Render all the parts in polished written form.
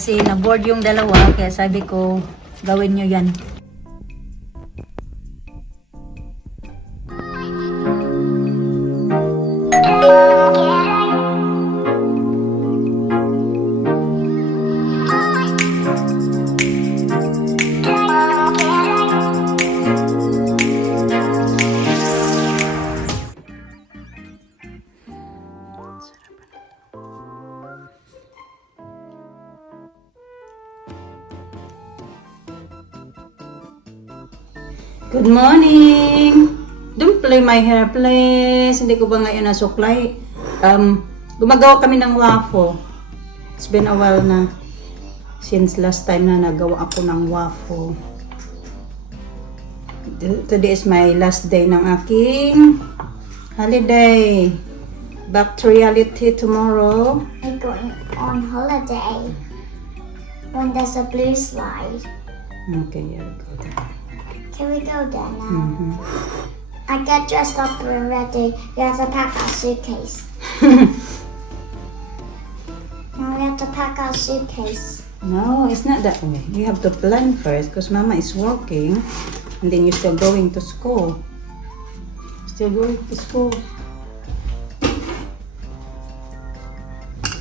Kasi na-board yung dalawa, kaya sabi ko, gawin nyo yan. Good morning! Don't play my hair, please. Hindi ko ba ngayon nasuklay? Gumagawa kami ng waffle. It's been a while na since last time na nagawa ako ng waffle. Today is my last day ng aking holiday. Back to reality tomorrow. I'm going on holiday when there's a blue slide. Okay, yeah, go there. Can we go there now? I get dressed up and ready. We have to pack our suitcase. Now we have to pack our suitcase. No, it's not that way. You have to plan first because Mama is working and then you're still going to school. Still going to school.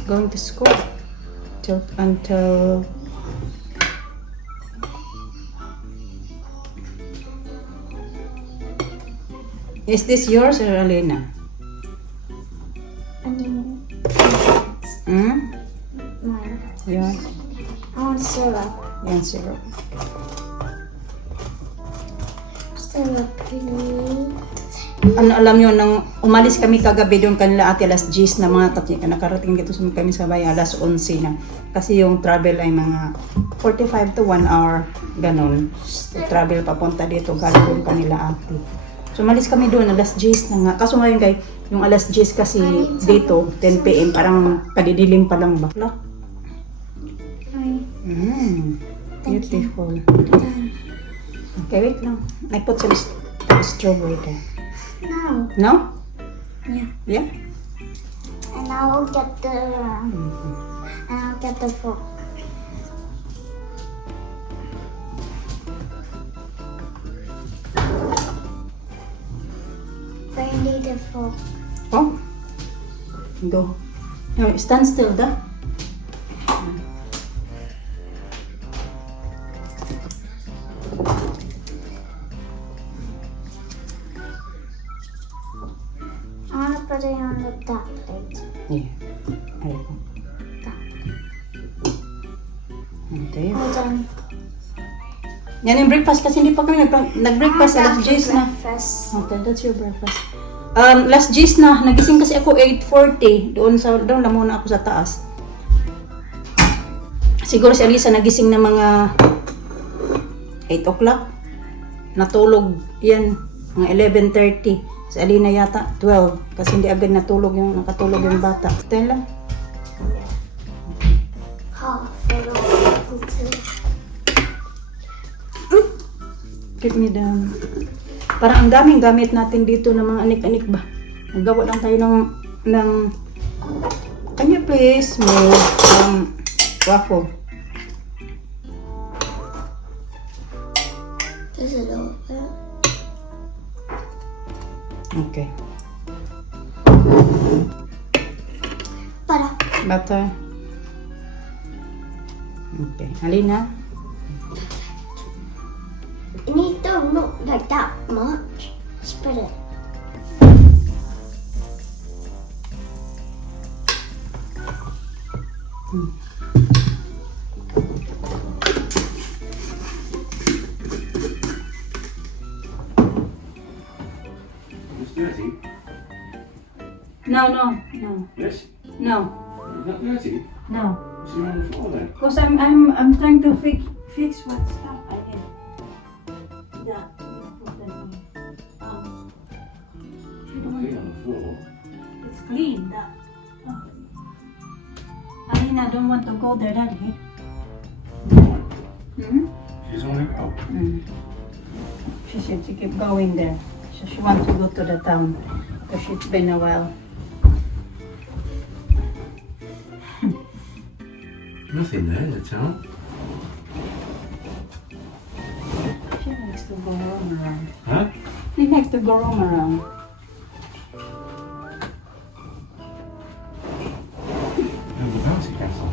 Going to school until Is this yours or Alina? And then mine. Yours. I want syrup. Yan, syrup. Syrup, please. Alam nyo, nang umalis kami kagabi doon kanila ate alas 10 na mga tatli, nakarating dito kami sa bayan alas 11 na. Kasi yung travel ay mga 45 to 1 hour, ganun. Travel papunta dito, galing doon kanila ate. So, umalis kami doon, alas 10 na nga. Kaso ngayon guys, yung alas 10 kasi dito, 10 p.m. parang kadidilim pa lang ba? Beautiful. Okay, wait lang. I put some strawberry there. No. No? Yeah. Yeah? And I'll get the fork. I need a fork. Oh. Go. No, stand still, da. I want to put it on the top plate. Yeah. Ayun. Okay. Hold on. Yan yung breakfast kasi hindi pa kami nag-breakfast. Alas 10 na. Breakfast. Okay, that's your breakfast. Last 10 na. Nagising kasi ako 8:40. Doon na muna ako sa taas. Siguro si Alisa nagising na mga 8 o'clock. Natulog yan. Mga 11:30. Si Alina yata 12. Kasi hindi agad nakatulog yung bata. Tayo lang. Half. Keep me down. Parang ang daming gamit natin dito ng mga anik-anik ba? Nagawa lang tayo ng kanya please, may waffle. This is all. Okay. Butter. Okay. Alina? You need to not like that much. Spread it. It's dirty. No. Yes. No. It's not dirty. No. What's on the floor then? Because I'm trying to fix what stuff I did. Yeah. Clean on the floor. It's clean. Alina don't want to go there, Daddy. She's on her own. She said she keep going there. So she wants to go to the town because it's been a while. Nothing there, the towel. She likes to go roam around. Huh? He likes to go roam around. Oh, the bouncy castle.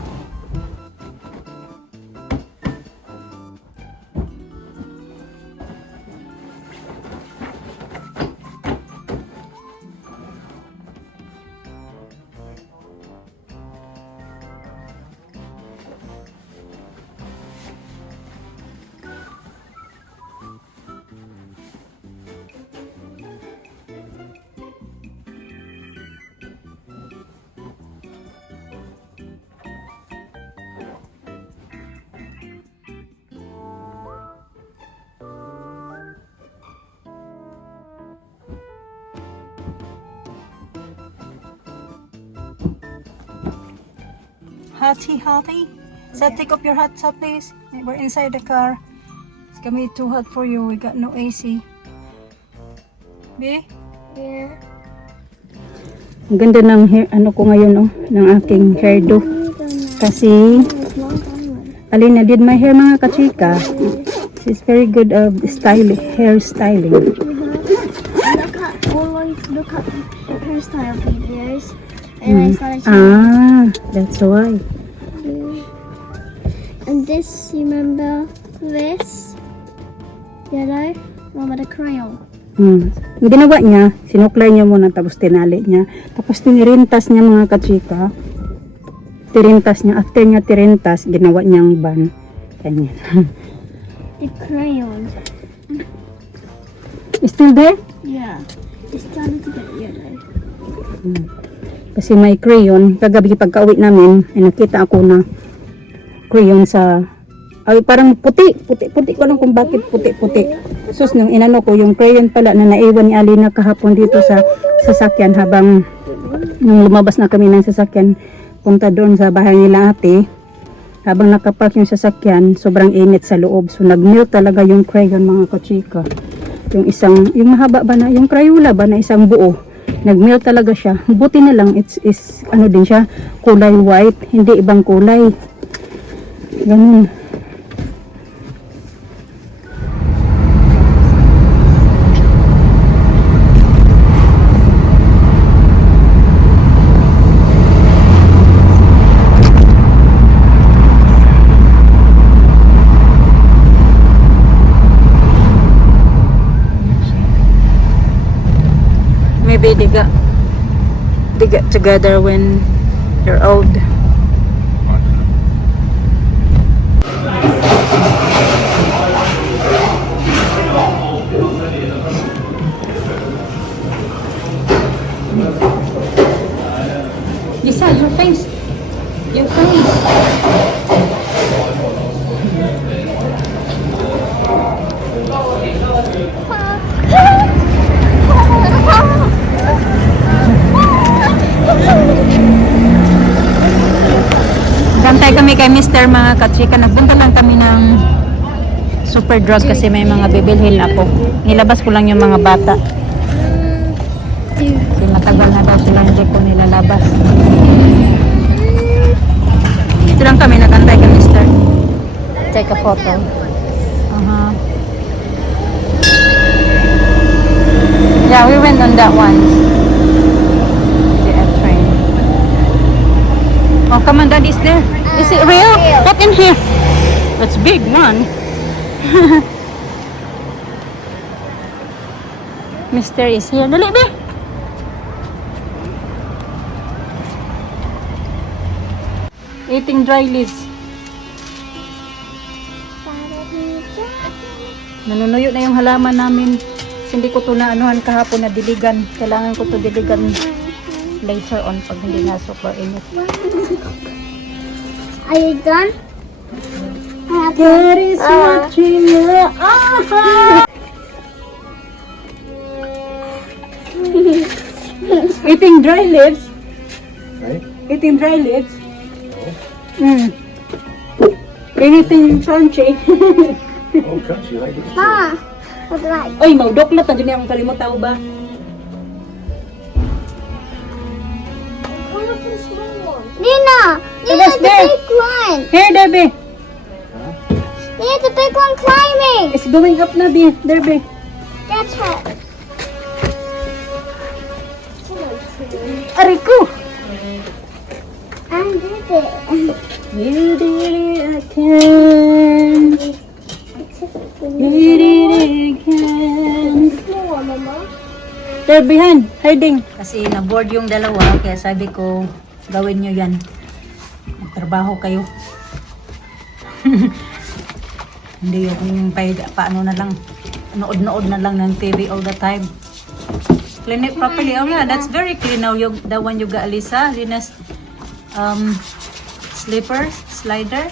Hattie, Hattie. So take off your hat, so please. We're inside the car. It's gonna be too hot for you. We got no AC. Be? Yeah. Ang ganda ng hair, ano ko ngayon, oh, ng aking hairdo. Kasi, Alina did my hair, mga kachika. She's very good of styling, hair styling. Always look at hairstyle videos. And I started to That's why. And this, you remember this? Yellow? Remember the crayon? Ang ginawa niya, sinuklay niya muna, tapos tinali niya. Tapos tinirintas niya, mga kachika. Tirintas niya. After niya tirintas, ginawa niyang ban. Ganyan. The crayon. Still there? Yeah. It's starting to get yellow. Kasi may crayon. Kagabi pagka-uwi namin, ay nakita ako na crayon sa... Ay, parang puti. Puti ko lang kung bakit puti. Sus, nung inano ko, yung crayon pala na naiwan ni Alina kahapon dito sa sasakyan habang nung lumabas na kami ng sasakyan, punta doon sa bahay nila ate. Habang nakapark yung sasakyan, sobrang init sa loob. So, nag-melt talaga yung crayon, mga kachika. Yung mahaba ba na, yung Crayola ba na isang buo. Nag-melt talaga siya. Buti na lang, it's ano din siya, kulay white, hindi ibang kulay. Ganun. Maybe they get together when they're old. Lisa, your face. Your face. Gantay kami kay Mr. mga kachika. Nagbunta lang kami ng super drug kasi may mga bibilhin ako. Nilabas ko lang yung mga bata. Kasi matagal na daw sila hindi ko nilalabas. Dito lang kami nagantay kay Mr. Take a photo. Yeah, we went on that one. The F train. Oh, come on, Daddy's there. Is it real? Get in here. That's big one. Mister is here. Dali, be. Eating dry leaves. Nanunuyo na yung halaman namin. Hindi ko to na anuhan kahapon na diligan. Kailangan ko to diligan later on pag hindi na super init. Are you done? God is watching you. Eating dry leaves. Right? Eating dry leaves. Anything crunchy. Oh, crunchy, like it. Ah, what's that? Oy, maudoklat na dyan yung kalimot tao ba? Nina! Nina, Near the There. big one. Here, Derby. Near the big one climbing. It's going up na, Bi. Derby. That's her. Ariku. I did it. You did it again. You did it again. More, Mama. They're behind, hiding. Kasi na-board yung dalawa, kaya sabi ko, gawin nyo yan. Magtrabaho kayo. Hindi yung paano na lang, nood-nood na lang ng TV all the time. Clean it properly. Oh yeah, that's very clean now. Yung, the one you got, Lisa. Linas, slippers, slider.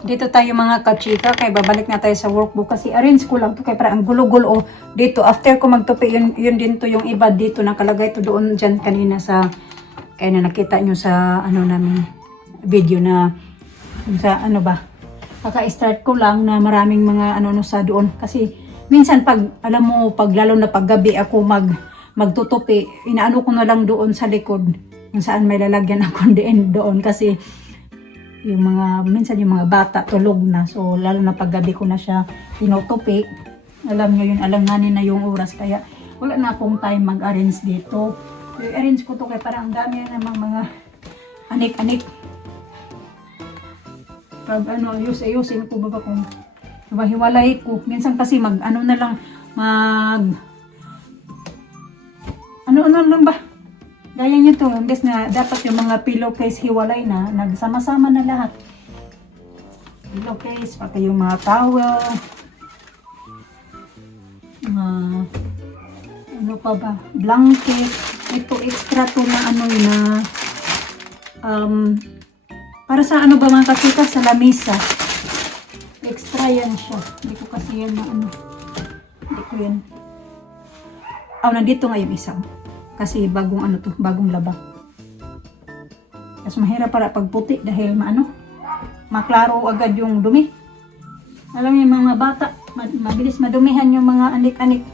Dito tayo mga kachika, kay babalik na tayo sa workbook kasi arrange ko lang to kay para ang gulo-gulo dito. After ko magtupi, yun din to yung iba dito nakalagay to doon dyan kanina sa, kaya na nakita nyo sa ano namin video na sa ano ba. Kaka-start ko lang na maraming mga ano sa doon kasi minsan pag alam mo pag lalo na pag gabi ako magtutupi, inaano ko na lang doon sa likod kung saan may lalagyan ako doon kasi yung mga, minsan yung mga bata tulog na. So, lalo na paggabi ko na siya tinutupi. Alam nyo yun, alanganin na yung oras. Kaya, wala na akong time mag-arrange dito. So, i-arrange ko to kaya parang ang dami namang mga anik-anik. Pag ano, ayusin ko ba kung hiwalay ko. Minsan kasi ano na lang, ano lang ba? Gaya nyo to, imbes na dapat yung mga pillowcase hiwalay na, nagsama-sama na lahat. Pillowcase, pati yung mga towel. Ano pa ba? Blanket. Ito extra to na ano na, para sa ano ba mga kasika? Sa lamisa. Extra yan siya. Hindi ko kasi yan na ano. Hindi ko yan. Nandito nga yung isa. Kasi bagong ano to, bagong laba. Kasi mahirap para pagputi dahil maklaro agad yung dumi. Alam niyo yung mga bata, mabilis madumihan yung mga anik-anik.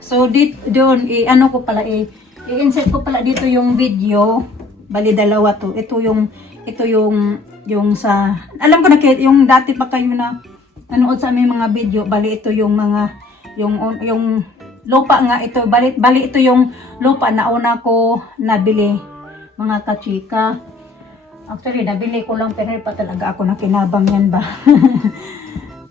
So doon ano ko pala i-insert ko pala dito yung video, bali dalawa to. Ito yung sa alam ko na yung dati pa kayo na nanood sa aming mga video, bali ito yung mga yung lupa nga ito, bali ito yung lupa na una ko nabili mga kachika. Actually nabili ko lang pero pa talaga ako nakinabang yan ba.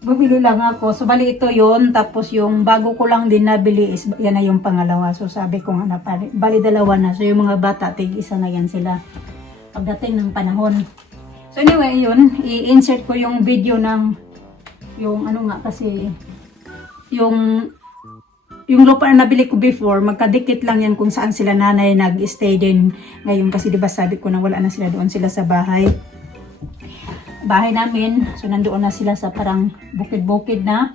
Bumili lang ako. So bali ito yon, tapos yung bago ko lang din nabili is yan na yung pangalawa. So sabi ko nga bali dalawa na. So yung mga bata tig-isa na yan sila pagdating ng panahon. So anyway yun, i-insert ko yung video ng yung ano nga kasi yung lupa na nabili ko before, magkadikit lang yan kung saan sila nanay nag-stay din ngayon kasi diba sabi ko na wala na sila doon sila sa bahay namin. So nandoon na sila sa parang bukid-bukid na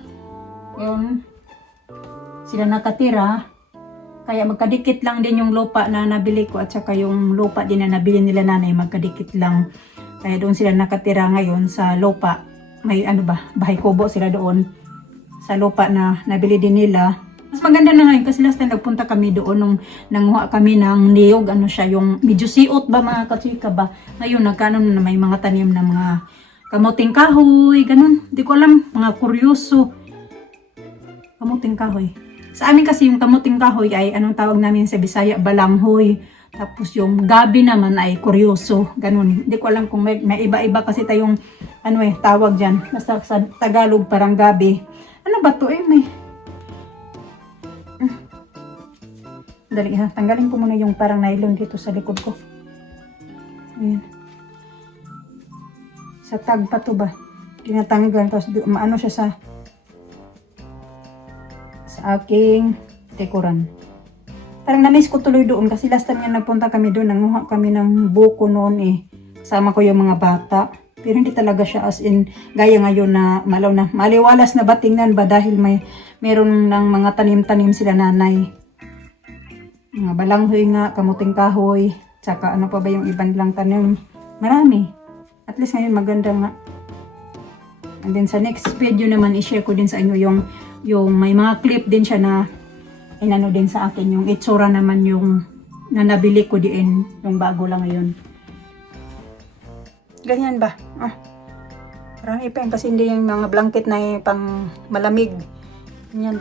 yun sila nakatira, kaya magkadikit lang din yung lupa na nabili ko at saka yung lupa din na nabili nila nanay, magkadikit lang, kaya doon sila nakatira ngayon sa lupa. May bahay kubo sila doon sa lupa na nabili din nila. Mas maganda na ngayon kasi last time nagpunta kami doon nung nanguha kami ng niyog, siya yung medyo siot ba mga kachika ba. Ngayon nagkanon na may mga tanim na mga kamuting kahoy, ganun. Di ko alam, mga kuryoso. Kamuting kahoy. Sa amin kasi yung kamuting kahoy ay anong tawag namin sa Bisaya, balanghoy. Tapos yung gabi naman ay kuryoso, ganun. Hindi ko alam kung may iba-iba kasi tayong tawag dyan. Basta sa Tagalog parang gabi. Ano ba to may... Dali ha, tanggalin ko muna yung parang nylon dito sa likod ko. Ayan. Sa tag pa to ba? Tinatanggal, tapos maano siya sa aking tekuran. Parang na-miss ko tuloy doon kasi last time nga nagpunta kami doon, nanguha kami ng buko noon eh. Kasama ko yung mga bata. Pero hindi talaga siya as in gaya ngayon na malaw na. Maliwalas na ba tingnan ba dahil meron ng mga tanim-tanim sila nanay. Mga balanghoy nga, kamuting kahoy, tsaka ano pa ba yung ibang lang tanim. Marami. At least ngayon maganda nga. And then sa next video naman, i-share ko din sa inyo yung may mga clip din siya na inano din sa akin. Yung itsura naman yung na nabili ko din, yung bago lang ngayon. Ganyan ba? Parang ipeng kasi hindi yung mga blanket na pang malamig. Ganyan.